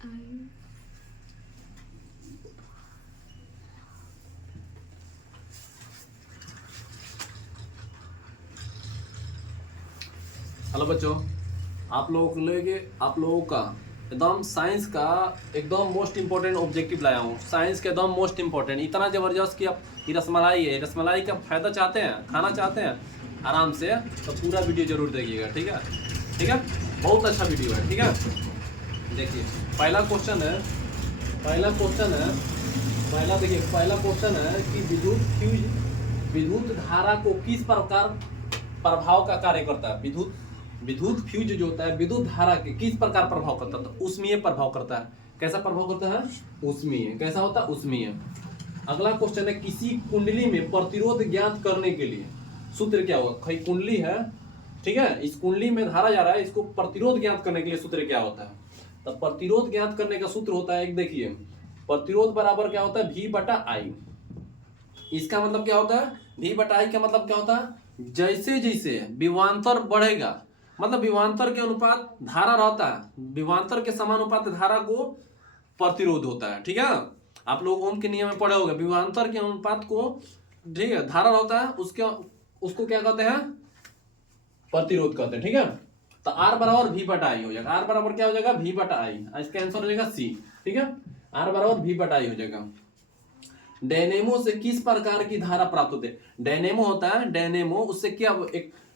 Hello बच्चों, आप लोगों का एकदम साइंस का एकदम मोस्ट इम्पोर्टेंट ऑब्जेक्टिव लाया हूँ। साइंस के एकदम मोस्ट इम्पोर्टेंट, इतना ज़बरदस्त कि आप ये रसमलाई है, रसमलाई का फ़ायदा चाहते हैं, खाना चाहते हैं आराम से, तो पूरा वीडियो जरूर देखिएगा। ठीक है, ठीक है, बहुत अच्छा वीडियो है। ठीक है, देखिए पहला क्वेश्चन है कि विद्युत धारा को किस प्रकार प्रभाव का कार्य करता है। विद्युत फ्यूज जो होता है विद्युत धारा के किस प्रकार प्रभाव करता है, तो उष्मीय प्रभाव करता है। कैसा प्रभाव करता है? उष्मीय। कैसा होता है? उष्मीय। अगला क्वेश्चन है, किसी कुंडली में प्रतिरोध ज्ञात करने के लिए सूत्र क्या होगा। कई कुंडली है, ठीक है, इस कुंडली में धारा जा रहा है, इसको प्रतिरोध ज्ञात करने के लिए सूत्र क्या होता है। तो प्रतिरोध ज्ञात करने का सूत्र होता है, एक देखिए, प्रतिरोध बराबर क्या होता है, V/I। इसका मतलब क्या होता है, V/I का मतलब क्या होता है, जैसे जैसे विभवांतर बढ़ेगा, मतलब विभवांतर के अनुपात धारा रहता है, विभवांतर के समानुपात धारा को प्रतिरोध होता है। ठीक है, आप लोग ओम के नियम में पढ़े होंगे, विभवांतर के अनुपात को, ठीक है, धारा रहता है, उसको क्या कहते हैं, प्रतिरोध कहते हैं। ठीक है, तो R बराबर V/I हो जाएगा। R बराबर क्या हो जाएगा, V/I। इसका आंसर हो जाएगा C। ठीक है, R बराबर V/I हो जाएगा। डायनेमो से किस प्रकार की धारा प्राप्त होती है। डायनेमो होता है, डायनेमो, उससे क्या,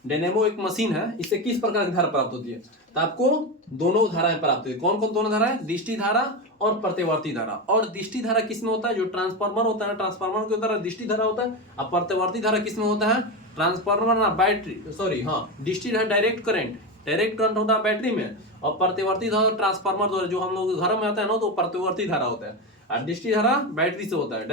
डायनेमो एक मशीन है, इससे किस प्रकार की धारा प्राप्त होती है। तो आपको दोनों धाराएं प्राप्त होती है। कौन कौन दोनों धाराएं, दृष्टि धारा और प्रत्यवर्ती धारा। और दृष्टि धारा किसमें होता है, जो ट्रांसफार्मर होता है, ट्रांसफार्मर के द्वारा दृष्टि धारा होता है। और प्रत्यवर्ती धारा किसमें होता है, ट्रांसफार्मर ना बैटरी, सॉरी हाँ, दृष्टि धारा डायरेक्ट करंट होता है बैटरी में, और प्रत्यवर्ती धारा ट्रांसफार्मर द्वारा जो हम लोग घर में आता है ना, तो प्रत्यवर्ती धारा होता है। और दृष्टि धारा बैटरी से होता है,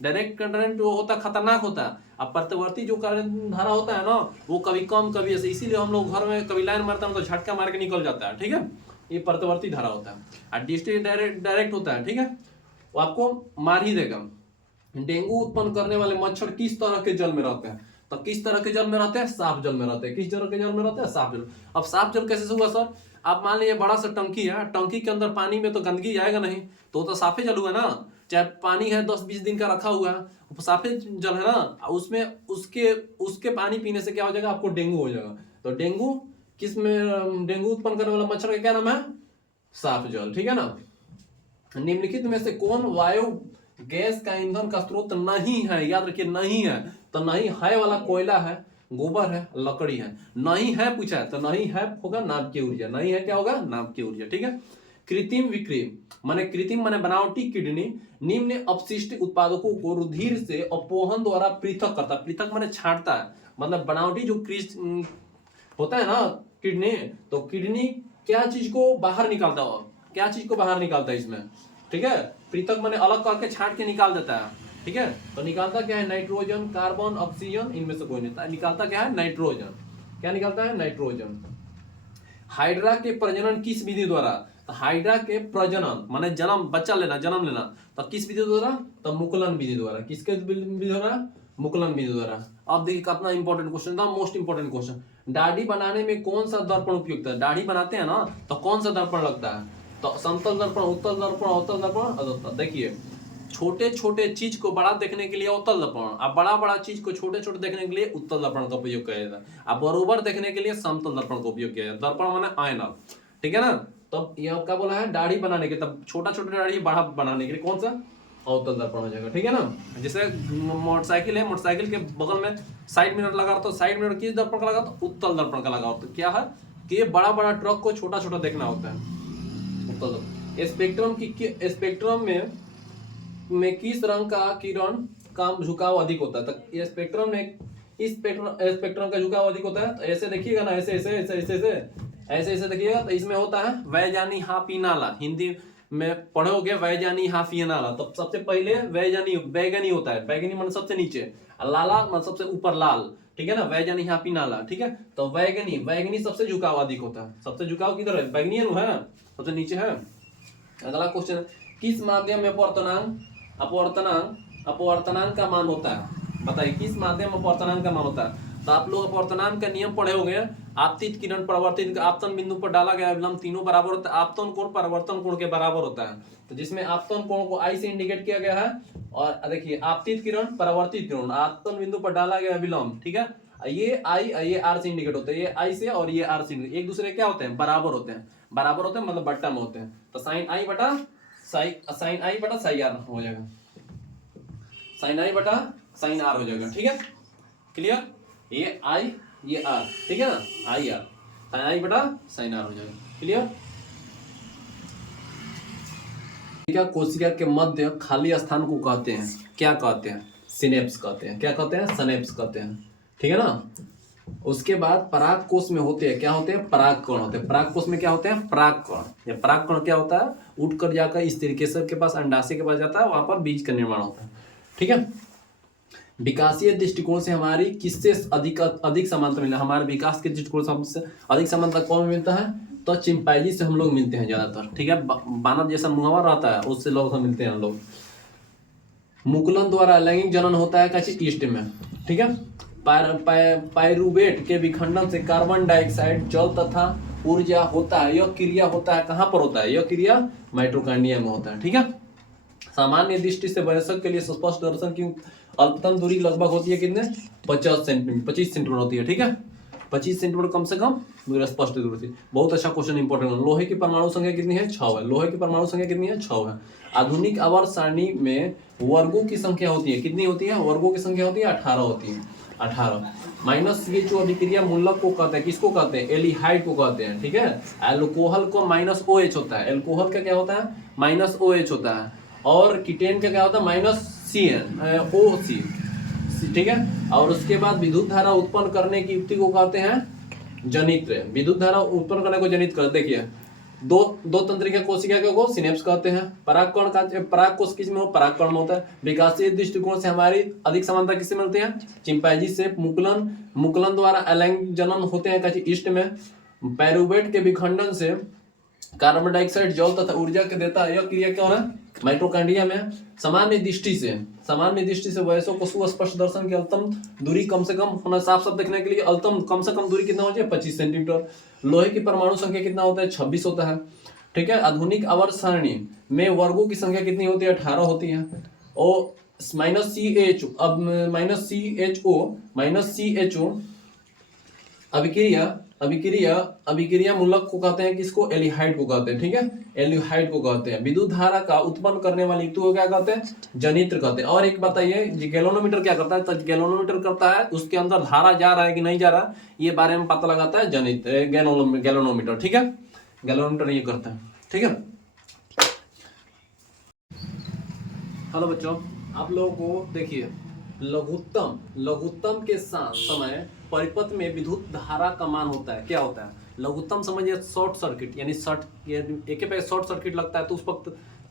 डायरेक्ट करंट जो होता है खतरनाक होता है। अब प्रत्यवर्ती जो करंट धारा होता है ना, वो कभी कम कभी ऐसे, इसीलिए हम लोग घर में कभी लाइन मारते हैं तो झटका मार के निकल जाता है। ठीक है, ये प्रत्यवर्ती धारा होता है। और दृष्टि डायरेक्ट होता है। ठीक है, वो आपको मार ही देगा। डेंगू उत्पन्न करने वाले मच्छर किस तरह के जल में रहते हैं। तो किस तरह के जल में रहते हैं, साफ जल में रहते हैं। किस तरह के जल में रहते हैं, साफ जल। अब साफ जल कैसे हुआ सर, आप मान लीजिए बड़ा सा टंकी है, टंकी के अंदर पानी में तो गंदगी जाएगा नहीं, तो साफे जल हुआ ना। चाहे पानी है 10-20 दिन का रखा हुआ है, साफे जल है ना, उसमें उसके पानी पीने से क्या हो जाएगा, आपको डेंगू हो जाएगा। तो डेंगू डेंगू उत्पन्न करने वाला मच्छर का क्या नाम है, साफ जल। ठीक है ना। निम्नलिखित में से कौन वायु गैस का ईंधन का स्रोत नहीं है, याद रखिए नहीं है। तो नहीं है वाला कोयला है, गोबर है, लकड़ी है। नहीं है पूछा है, तो नहीं है होगा नाभिकीय ऊर्जा। नहीं है क्या होगा, नाभिकीय ऊर्जा। ठीक है, कृत्रिम विक्रय माने बनावटी किडनी निम्न अपशिष्ट उत्पादकों को रुधिर से अपोहन द्वारा पृथक करता है। पृथक माने छांटता है, मतलब बनावटी जो होता है ना किडनी, तो किडनी क्या चीज को बाहर निकालता है, क्या चीज को बाहर निकालता है इसमें। ठीक है, पृथक माने अलग करके छांट के निकाल देता है। ठीक है, तो निकालता क्या है, नाइट्रोजन, कार्बन, ऑक्सीजन, इनमें से कोई नहीं निकालता क्या है, नाइट्रोजन। क्या निकालता है, नाइट्रोजन। हाइड्रा के प्रजनन किस विधि द्वारा। तो हाइड्रा के प्रजनन माने जन्म, बच्चा लेना, जन्म लेना, तो किस विधि द्वारा, तो मुकुलन विधि द्वारा। किसके विधि द्वारा, मुकुलन विधि द्वारा। अब देखिए कितना इंपॉर्टेंट क्वेश्चन था, मोस्ट इंपॉर्टेंट क्वेश्चन। दाढ़ी बनाने में कौन सा दर्पण उपयुक्त है। दाढ़ी बनाते हैं ना, तो कौन सा दर्पण लगता है, तो समतल दर्पण, उत्तल दर्पण, अवतल दर्पण, अधोतल। देखिए छोटे छोटे चीज को बड़ा देखने के लिए अवतल दर्पण, और बड़ा बड़ा चीज को छोटे छोटे देखने के लिए उत्तल दर्पण का उपयोग किया जाता है, और बरोबर देखने के लिए समतल दर्पण का उपयोग किया जाता है। दर्पण माने आईना। ठीक है ना, तब यह क्या बोला है, दाढ़ी बनाने के, तब छोटा छोटा दाढ़ी बड़ा बनाने के लिए कौन सा, अवतल दर्पण हो जाएगा। ठीक है ना। जैसे मोटरसाइकिल है, मोटरसाइकिल के बगल में साइड मिरर लगा, तो साइड मिरर किस दर्पण का लगा, तो उत्तल दर्पण का लगा। तो क्या है कि ये बड़ा बड़ा ट्रक को छोटा छोटा देखना होता है, उत्तल दर्पण। स्पेक्ट्रम में किस रंग का किरण का झुकाव अधिक होता है। तो ये स्पेक्ट्रम में इस स्पेक्ट्रम का झुकाव अधिक होता है। तो ऐसे देखिएगा ना, ऐसे ऐसे ऐसे ऐसे ऐसे ऐसे देखिएगा, तो इसमें होता है वैजानी हाफिनाला। हिंदी में पढ़ोगे वैजानी हाफिनाला, तो सबसे पहले बैगनी होता है। बैगनी मतलब सबसे नीचे, लाला मतलब सबसे ऊपर लाल। ठीक है ना, वैजानी हाफिनाला। ठीक है, तो बैगनी सबसे झुकाव अधिक होता है। सबसे झुकाव किधर है, बैगनी है ना, सबसे नीचे है। अगला क्वेश्चन, किस माध्यम में अपवर्तनांक का मान होता है। बताइए किस माध्यम में अपवर्तनांक का मान होता है। तो आप लोग अपवर्तनांक का नियम पढ़े होंगे। आपतित किरण परावर्तित आपतन बिंदु पर डाला गया विलंब तीनों बराबर होता है। आपतन कोण परावर्तन कोण के बराबर होता है। तो जिसमें आपतन कोण को आई से इंडिकेट किया गया है, और देखिए आपतित किरण परावर्तित किरण आपतन बिंदु पर डाला गया विलंब, ठीक है, ये आई ये आर से इंडिकेट होता है, ये आई से और ये आर से एक दूसरे क्या होते हैं, बराबर होते हैं। बराबर होते हैं मतलब बट्टा में होते हैं। तो साइन आई बटा साइन आर हो जाएगा, साइन आई बटा साइन आर हो जाएगा, ठीक है, क्लियर। ये आई ये आर, ठीक है ना, आई आर साइन आई बटा साइन आर हो जाएगा, क्लियर। कोशिका के मध्य खाली स्थान को कहते हैं, क्या कहते हैं, सिनेप्स कहते हैं। क्या कहते हैं, सिनेप्स कहते हैं, ठीक है ना। उसके बाद पराग कोश में होते हैं, क्या होते हैं, पराग कण होते हैं। पराग कोश में क्या होते हैं, पराग कण। ये पराग कण क्या होता है, उठकर जाकर इस तरीकेसर के पास, अंडाशय के पास जाता है, वहां पर बीज का निर्माण होता है, ठीक है। विकासीय दृष्टिकोण से हमारी किससे अधिक समानता मिला, हमारे विकास के दृष्टिकोण से हमसे अधिक समानता कौन मिलता है, तो चिंपैंजी से हम लोग मिलते हैं ज्यादातर, ठीक है। बानर जैसा मुहावा रहता है उससे लोग हम मिलते हैं हम लोग। मुकुलन द्वारा लैंगिक जनन होता है कैसे, ईस्ट में, ठीक है। पायरुवेट के विखंडन से कार्बन डाइऑक्साइड, जल तथा ऊर्जा होता है। यह क्रिया होता है कहाँ पर होता है, यह क्रिया माइटोकॉन्ड्रिया में होता है, ठीक है। सामान्य दृष्टि से वयस्क के लिए स्पष्ट दर्शन की अल्पतम दूरी लगभग होती है कितने, 25 सेंटीमीटर होती है, ठीक है। 25 सेंटीमीटर कम से कम दूरी, स्पष्ट दूरी। बहुत अच्छा क्वेश्चन, इंपॉर्टेंट। लोहे की परमाणु संख्या कितनी है, 6 है। लोहे की परमाणु संख्या कितनी है, 6 है। आधुनिक आवर्त सारणी में वर्गों की संख्या होती है, कितनी होती है, वर्गों की संख्या होती है 18 होती है, 18। माइनस ये जो अभिक्रिया मूलक को कहते हैं, किसको कहते हैं, एल्डिहाइड को कहते हैं, ठीक है। अल्कोहल को माइनस OH होता है, अल्कोहल का क्या होता है, माइनस OH होता है। और कीटेन का क्या होता है, माइनस OC, ठीक है। और उसके बाद विद्युत धारा उत्पन्न करने की युक्ति को कहते हैं जनित्र। विद्युत धारा उत्पन्न करने को जनित्र, देखिए दो तंत्रिका कोशिका को सिनेप्स कहते हैं। परागकण का पराग कोश किस में हो, परागकण में होता है। विकासीय दृष्टिकोण से हमारी अधिक समानता किससे मिलती है, चिंपैंजी से। मुकुलन द्वारा अलैंगिक जनन होते हैं कैसे, ईस्ट में। पायरुवेट के विखंडन से कार्बन डाइऑक्साइड, जल तथा ऊर्जा के देता है। यह क्रिया क्या हो रहा है, माइटोकॉन्ड्रिया में। सामान्य दृष्टि से वयस्कों को सुस्पष्ट दर्शन की अल्पतम दूरी कम से कम होना, साफ साफ देखने के लिए अल्पतम कम से कम दूरी कितना हो जाए, 25 सेंटीमीटर। लोहे की परमाणु संख्या कितना होता है, 26 होता है, ठीक है। आधुनिक आवर्त सारणी में वर्गों की संख्या कितनी होती है, 18 होती है। और -CHO अभिक्रिया मूलक को कहते हैं, किसको, एल्डिहाइड को कहते हैं, ठीक है, एल्डिहाइड को कहते हैं। विद्युत धारा का उत्पन्न करने वाली युक्ति को क्या कहते हैं, जनित्र कहते हैं। और एक बताइए, गैल्वेनोमीटर क्या करता है, तो गैल्वेनोमीटर करता है उसके अंदर धारा जा रहा है कि नहीं जा रहा, ये बारे में पता लगाता है जनित्र, गैल्वेनोमीटर, ठीक है। गैल्वेनोमीटर ये करता है, ठीक है। हेलो बच्चों, आप लोगों को देखिए, लघुत्तम के समय परिपथ में विद्युत धारा का मान होता है, क्या होता है, लघुत्तम समझिए शॉर्ट सर्किट, यानी एक पे शॉर्ट सर्किट लगता है तो उस वक्त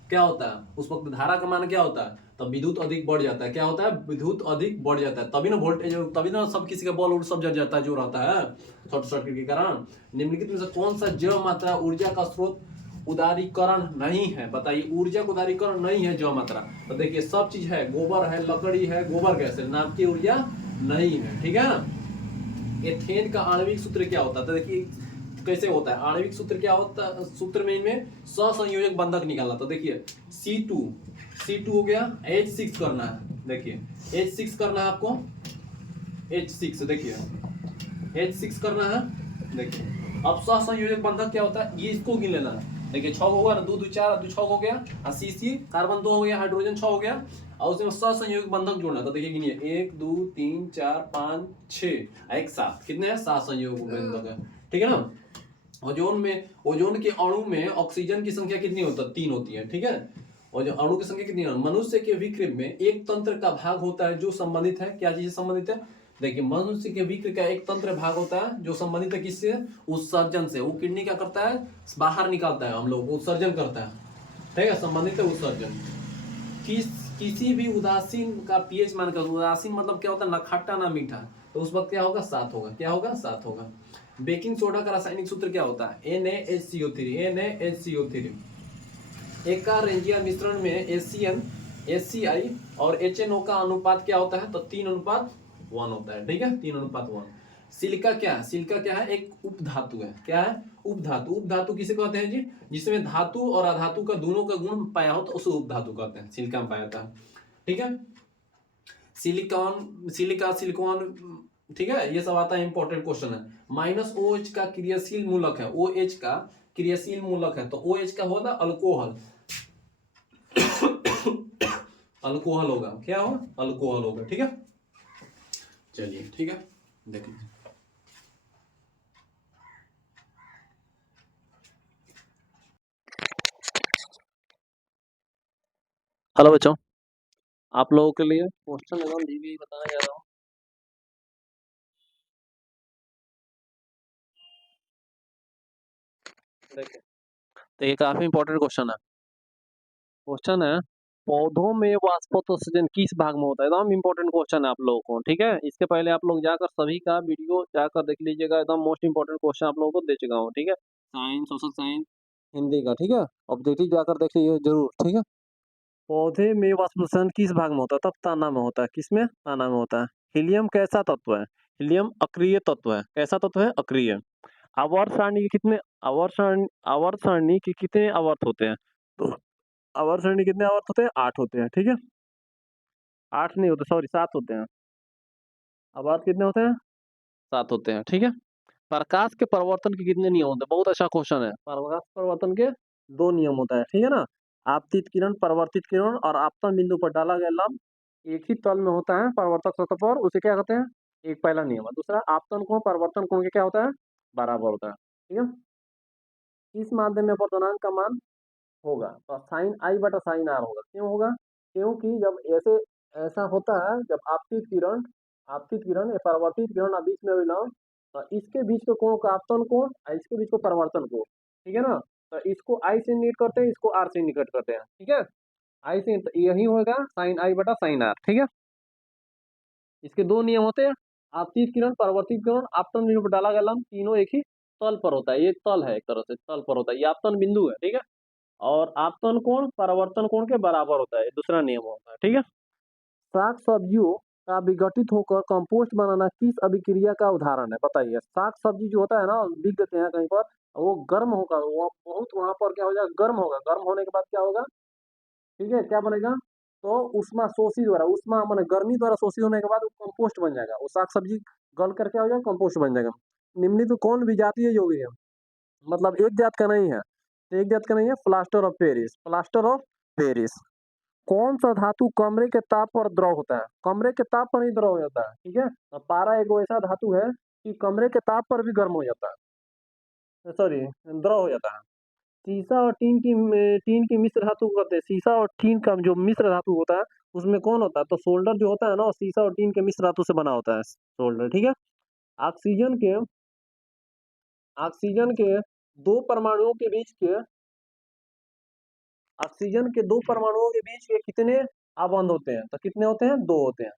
क्या होता है, उस वक्त धारा का मान क्या होता है, तब विद्युत अधिक बढ़ जाता है। क्या होता है, विद्युत अधिक बढ़ जाता है, तभी ना वोल्टेज, तभी ना सब किसी का बॉल सब जल जाता है जो रहता है शॉर्ट सर्किट के कारण। निम्नलिखित में से कौन सा जैव मात्रा ऊर्जा का स्रोत उदारीकरण नहीं है, बताइए, ऊर्जा का उदारीकरण नहीं है जैव मात्रा। तो देखिए सब चीज है, गोबर है, लकड़ी है, गोबर गैस है, नाम की ऊर्जा नहीं है, ठीक है ना। एथेन का आणविक सूत्र क्या होता है, तो देखिए कैसे होता है आणविक सूत्र, क्या होता है, सूत्र में इनमें सहसंयोजक बंधक निकालना। तो देखिए C2 हो गया, H6 करना है, देखिए H6 करना है आपको, H6 देखिए H6 करना है, देखिए। अब सहसंयोजक बंधक क्या होता है, ये इसको गिन लेना है, देखिए 6 होगा ना, 2 2 4 2 6 हो गया, और C कार्बन 2 हो गया, हाइड्रोजन 6 हो गया, और उसमें सहसंयोजक बंधक जोड़ना। तो देखिए गिनिए 1 2 3 4 5 6 एक 7, कितने हैं, 7 संयोजक बंधक है, ठीक है ना। ओजोन के अणु में ऑक्सीजन की संख्या कितनी होती है, 3 होती है, ठीक है। और जो अणु की संख्या कितनी है, मनुष्य के विकृत में एक तंत्र का भाग होता है जो संबंधित है, क्या चीज से संबंधित है, देखिए मनुष्य के विकृत का एक तंत्र भाग होता है जो संबंधित है किससे, उत्सर्जन से। वो किडनी क्या करता है, बाहर निकालता है, हम लोग उत्सर्जन करता है, ठीक है, संबंधित है उत्सर्जन। किसी भी उदासीन का पीएच मान कर, उदासीन मतलब क्या होता है, ना खट्टा ना मीठा, तो उस वक्त क्या होगा, 7 होगा, क्या होगा, 7 होगा। बेकिंग सोडा का रासायनिक सूत्र क्या होता है, NaHCO3। एक का रेंजिया मिश्रण में HCN HCI और HNO का अनुपात क्या होता है, तो 3:1 1 होता है, ठीक है, 3:1। सिलिका क्या है? सिलिका क्या है? एक उपधातु है। क्या है? उपधातु। उपधातु किसे कहते हैं जी? जिसमें धातु और अधातु का दोनों का गुण पाया हो तो उसे उपधातु कहते हैं। सिलिका में पाया जाता है, ठीक है। सिलिकॉन, सिलिका, सिलिकॉन, ठीक है, ये सब आता है, इंपॉर्टेंट क्वेश्चन है। -OH का क्रियाशील मूलक है, OH का क्रियाशील मूलक है, तो OH का होगा अल्कोहल। अल्कोहल होगा, क्या होगा? अल्कोहल होगा, ठीक है। चलिए, ठीक है, देख लीजिए। हेलो बच्चों, आप लोगों के लिए क्वेश्चन एकदम धीरे बताने जा रहा हूँ। देखिए, तो ये काफी इंपॉर्टेंट क्वेश्चन है। क्वेश्चन है, पौधों में वाष्पोत्सर्जन किस भाग में होता है? एकदम इंपॉर्टेंट क्वेश्चन है आप लोगों को, ठीक है। इसके पहले आप लोग जाकर सभी का वीडियो जाकर देख लीजिएगा, एकदम मोस्ट इंपॉर्टेंट क्वेश्चन आप लोगों को दे चुका हूँ, ठीक है। साइंस, सोशल साइंस, हिंदी का, ठीक है। ऑब्जेक्टिव जाकर देख लीजिए जरूर, ठीक है। पौधे में वाष्पोत्सर्जन किस भाग में होता है? तब तना में होता है। किसमें? तना में होता है। हीलियम कैसा तत्व है? हीलियम अक्रिय तत्व है। कैसा तत्व है? अक्रिय। आवर्त सारणी के कितने आवर्त सारणी के कितने आवर्त होते हैं? तो आवर्त सारणी कितने आवर्त होते हैं? 8 होते हैं, ठीक है। 8 नहीं होते, सॉरी 7 होते हैं। आवर्त कितने होते हैं? 7 होते हैं, ठीक है। प्रकाश के परिवर्तन के कितने नियम होते हैं? बहुत अच्छा क्वेश्चन है। प्रकाश परिवर्तन के 2 नियम होता है, ठीक है ना। आपतित किरण, परावर्तित किरण, और आपतन बिंदु पर डाला गया लंब एक ही तल में होता है परावर्तक सतह पर, उसे क्या कहते हैं? एक पहला नियम है। दूसरा, आपतन कोण परावर्तन कोण के क्या होता है? बराबर होता है, ठीक है। इस माध्यम में अपवर्तनांक का मान होगा तो साइन आई बटा साइन आर होगा। क्यों होगा? क्योंकि जब ऐसे ऐसा होता है, जब आपतित किरण या परावर्तित किरण बीच में विलंब, तो इसके बीच के कोण का आपतन कोण और इसके बीच को परावर्तन कोण, ठीक है ना। तो इसको आई से इंडिकेट करते हैं, इसको आर से इंडिकेट करते हैं, ठीक है। आई से तो यही होगा साइन आई बटा साइन आर, ठीक है। इसके 2 नियम होते हैं, आपतित किरण, परावर्तित किरण, आपतन बिंदु पर डाला गया लंब, तीनों एक ही तल पर होता है। ये तल है, एक तरह से तल पर होता है, ये आपतन बिंदु है, ठीक है। और आपतन कोण परावर्तन कोण के बराबर होता है, दूसरा नियम होता है, ठीक है। साग सब्जियों का विघटित होकर कंपोस्ट बनाना किस अभिक्रिया का उदाहरण है? बताइए। साग सब्जी जो होता है ना, बिक देते हैं कहीं पर, वो गर्म होगा, वो बहुत वहां पर क्या हो जाएगा? गर्म होगा। गर्म होने के बाद क्या होगा? ठीक है, क्या बनेगा? तो उष्मा शोषी द्वारा, उष्मा माने गर्मी द्वारा शोषित होने के बाद वो कंपोस्ट बन जाएगा। वो साग सब्जी गल कर क्या हो जाएगा? कंपोस्ट बन जाएगा। निम्नलिखित कौन विजातीय यौगिक है? मतलब एक जात का नहीं है, एक जात का नहीं है। Plaster of Paris, plaster of Paris. कौन सा धातु कमरे के ताप पर द्रव होता है? कमरे के ताप पर ही द्रव हो जाता है, ठीक है। और पारा एक ऐसा धातु है कि कमरे के ताप पर भी गर्म हो जाता है, सॉरी द्रव हो जाता है। सीसा और टीन की मिश्र धातु को कहते हैं। सीसा और टीन का जो मिश्र धातु होता है, उसमें कौन होता है? तो सोल्डर जो होता है ना, सीसा और टीन के मिश्र धातु से बना होता है सोल्डर, ठीक है। ऑक्सीजन के ऑक्सीजन के दो परमाणुओं के बीच के ऑक्सीजन के 2 परमाणुओं के बीच के कितने आबंध होते हैं? तो कितने होते हैं? 2 होते हैं।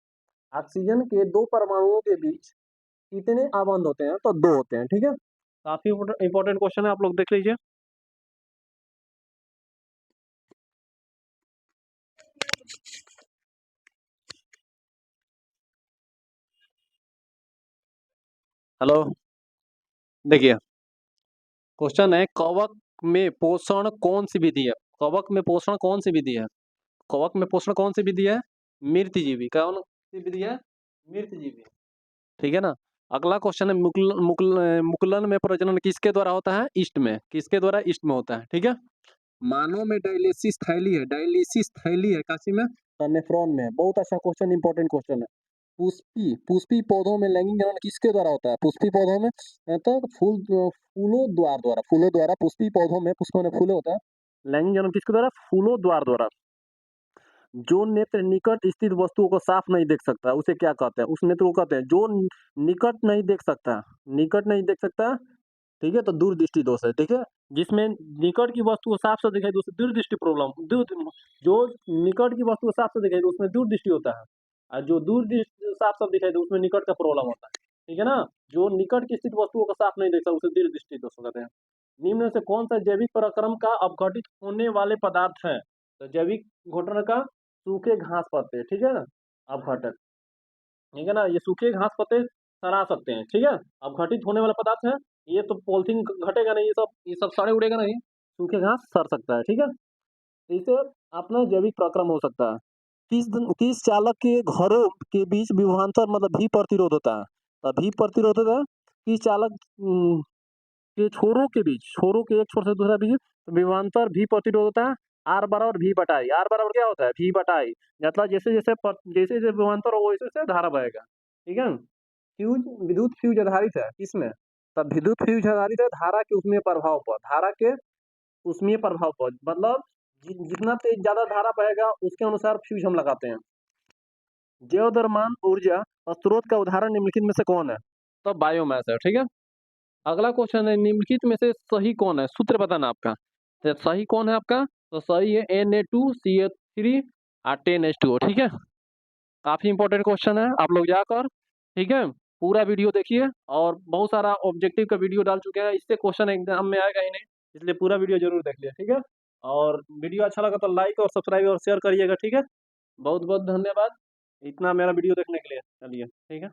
ऑक्सीजन के 2 परमाणुओं के बीच कितने आबंध होते हैं? तो 2 होते हैं, ठीक है। काफी इंपॉर्टेंट क्वेश्चन है, आप लोग देख लीजिए। हेलो, देखिए क्वेश्चन है, कवक में पोषण कौन सी विधि है? कवक में पोषण कौन सी विधि है? कवक में पोषण कौन सी विधि है? मृतजीवी। कौन सी विधि है? मृतजीवी, ठीक है ना। अगला क्वेश्चन है, मुकुलन में प्रजनन किसके द्वारा होता है? ईस्ट में। किसके द्वारा? ईस्ट में होता है, ठीक है। मानव में डायलिसिस थैली है, डायलिसिस थैली है काशी में, नेफ्रॉन में। बहुत अच्छा क्वेश्चन, इंपॉर्टेंट क्वेश्चन है। पुष्पी पौधों में लैंगिक जनन किसके द्वारा होता है? पुष्पी पौधों में तो फूलों द्वारा पुष्पी पौधों में, पुष्पों में फूले होता है। लैंगिक जनन किसके द्वारा? फूलों द्वारा। जो नेत्र निकट स्थित वस्तुओं को साफ नहीं देख सकता, उसे क्या कहते हैं? उस नेत्र को कहते हैं जो निकट नहीं देख सकता, निकट नहीं देख सकता, ठीक है, तो दूरदृष्टि दोष है, ठीक है। जिसमें निकट की वस्तु को साफ से दिखाई दे, उसमें दूरदृष्टि प्रॉब्लम, जो निकट की वस्तु को साफ से दिखाई दे उसमें दूरदृष्टि होता है, और जो दूरदृष्टि साफ साफ दिखाई दे उसमें निकट का प्रॉब्लम होता है, ठीक है ना। जो निकट की स्थित वस्तुओं को साफ नहीं देखता उसे दूरदृष्टि दोष कहते हैं। निम्न में से कौन सा जैविक पराक्रम का अपघटित होने वाले पदार्थ है? तो जैविक घटना का सूखे घास पत्ते, ठीक है ना, अपघटक। ठीक है ना, ये सूखे घास पत्ते सड़ा सकते हैं, ठीक है। अब घटित होने वाला पदार्थ है, ये तो पॉलिथीन घटेगा नहीं, ये सब सड़े उड़ेगा नहीं, सूखे घास सड़ सकता है, ठीक है। तो इससे अपना जैविक प्रक्रम हो सकता है। किस चालक के घरों के बीच विभवांतर मतलब भी प्रतिरोध होता है। तो भी प्रतिरोध होता है किस चालक के छोरों के एक छोर से दूसरा बीच विभवांतर भी प्रतिरोध होता है। आर बराबर भी बटाई, आर बराबर क्या होता है, भी बटाई। मतलब जैसे जैसे विभवांतर हो वैसे वैसे धारा बहेगा, ठीक है। विद्युत फ्यूज आधारित है किसमें, तब विद्युत फ्यूज आधारित है धारा के उसमें प्रभाव पर, धारा के उसमें प्रभाव पर, मतलब जितना तेज ज्यादा धारा बहेगा उसके अनुसार फ्यूज हम लगाते हैं। ज्योतिर्मान ऊर्जा स्रोत का उदाहरण निम्नलिखित में से कौन है, तो बायोमास है, ठीक है। अगला क्वेश्चन है, निम्नलिखित में से सही कौन है, सूत्र बताना आपका। तो सही कौन है आपका, तो सही है Na2CO3 और 10H2O, ठीक है। काफी इंपॉर्टेंट क्वेश्चन है, आप लोग जाकर, ठीक है, पूरा वीडियो देखिए। और बहुत सारा ऑब्जेक्टिव का वीडियो डाल चुके हैं, इससे क्वेश्चन एग्जाम में आएगा ही नहीं, इसलिए पूरा वीडियो जरूर देख लिया, ठीक है। और वीडियो अच्छा लगा तो लाइक और सब्सक्राइब और शेयर करिएगा, ठीक है। बहुत बहुत धन्यवाद इतना मेरा वीडियो देखने के लिए, चलिए ठीक है।